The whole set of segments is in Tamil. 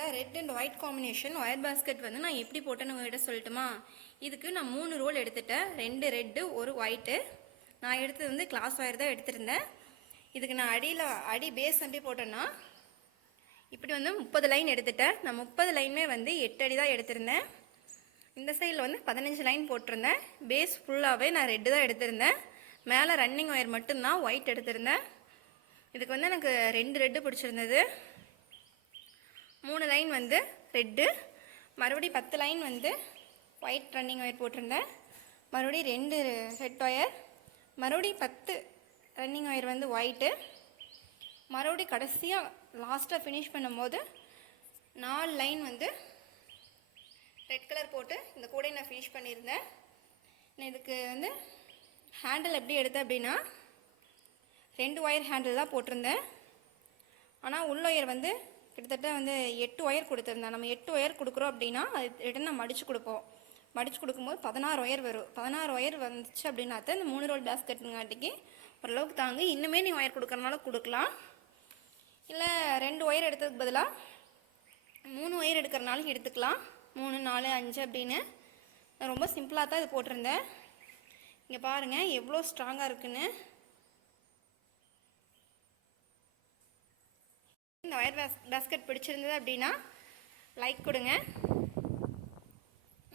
இந்த red and white combination wire basket வந்து நான் எப்படி போட்டேன்னு உங்கள்கிட்ட சொல்லட்டுமா? இதுக்கு நான் 3 ரோல் எடுத்துட்டேன். 2 ரெட்டு 1 ஒயிட்டு. நான் எடுத்தது வந்து கிளாஸ் ஒயர் தான் எடுத்திருந்தேன். இதுக்கு நான் அடி பேஸ் எப்படி போட்டேன்னா இப்படி வந்து 30 லைன் எடுத்துட்டேன். நான் 30 லைனுமே வந்து 8 அடி தான் எடுத்திருந்தேன். இந்த சைடில் வந்து 15 லைன் போட்டிருந்தேன். பேஸ் ஃபுல்லாகவே நான் ரெட்டு தான் எடுத்திருந்தேன். மேலே ரன்னிங் ஒயர் மட்டும்தான் ஒயிட் எடுத்திருந்தேன். இதுக்கு வந்து எனக்கு 2 ரெட்டு பிடிச்சிருந்தது. 3 லைன் வந்து ரெட்டு, மறுபடியும் 10 லைன் வந்து ஒயிட் ரன்னிங் ஒயர் போட்டிருந்தேன். மறுபடியும் 2 ரெட் ஒயர், மறுபடியும் 10 ரன்னிங் ஒயர் வந்து ஒயிட்டு. மறுபடியும் கடைசியாக லாஸ்ட்டாக ஃபினிஷ் பண்ணும்போது 4 லைன் வந்து ரெட் கலர் போட்டு இந்த கூடையை நான் ஃபினிஷ் பண்ணியிருந்தேன். நான் இதுக்கு வந்து ஹேண்டில் எப்படி எடுத்தேன் அப்படின்னா 2 ஒயர் ஹேண்டில் தான் போட்டிருந்தேன். ஆனால் உள் ஒயர் வந்து கிட்டத்தட்ட வந்து 8 ஒயர் கொடுத்துருந்தேன். நம்ம 8 ஒயர் கொடுக்குறோம் அப்படின்னா அது ரிட்டன் நம்ம மடித்து கொடுப்போம். மடித்து கொடுக்கும்போது 16 ஒயர் வரும். 16 ஒயர் வந்துச்சு அப்படின்னாத்த இந்த 3 ரோல் பேஸ்கெட்டுங்காட்டிக்கு ஓரளவுக்கு தாங்க. இன்னுமே நீ ஒயர் கொடுக்குறனால கொடுக்கலாம். இல்லை 2 ஒயர் எடுத்ததுக்கு பதிலாக 3 ஒயர் எடுக்கிறனாலும் எடுத்துக்கலாம். 3, 4, 5 அப்படின்னு. நான் ரொம்ப சிம்பிளாக தான் இது போட்டிருந்தேன். இங்கே பாருங்கள் எவ்வளோ ஸ்ட்ராங்காக இருக்குன்னு. இந்த ஒயர் பேஸ்கெட் பிடிச்சிருந்தது அப்படின்னா லைக் கொடுங்க.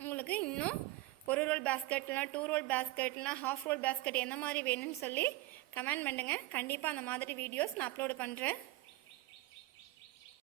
உங்களுக்கு இன்னும் 1 ரோல் பேஸ்கெட் இல்லைனா 2 ரோல் பேஸ்கெட் இல்லைனா ஹாஃப் ரோல் பேஸ்கெட் எந்த மாதிரி வேணும்னு சொல்லி கமெண்ட் பண்ணுங்கள். கண்டிப்பாக அந்த மாதிரி வீடியோஸ் நான் அப்லோடு பண்ணுறேன்.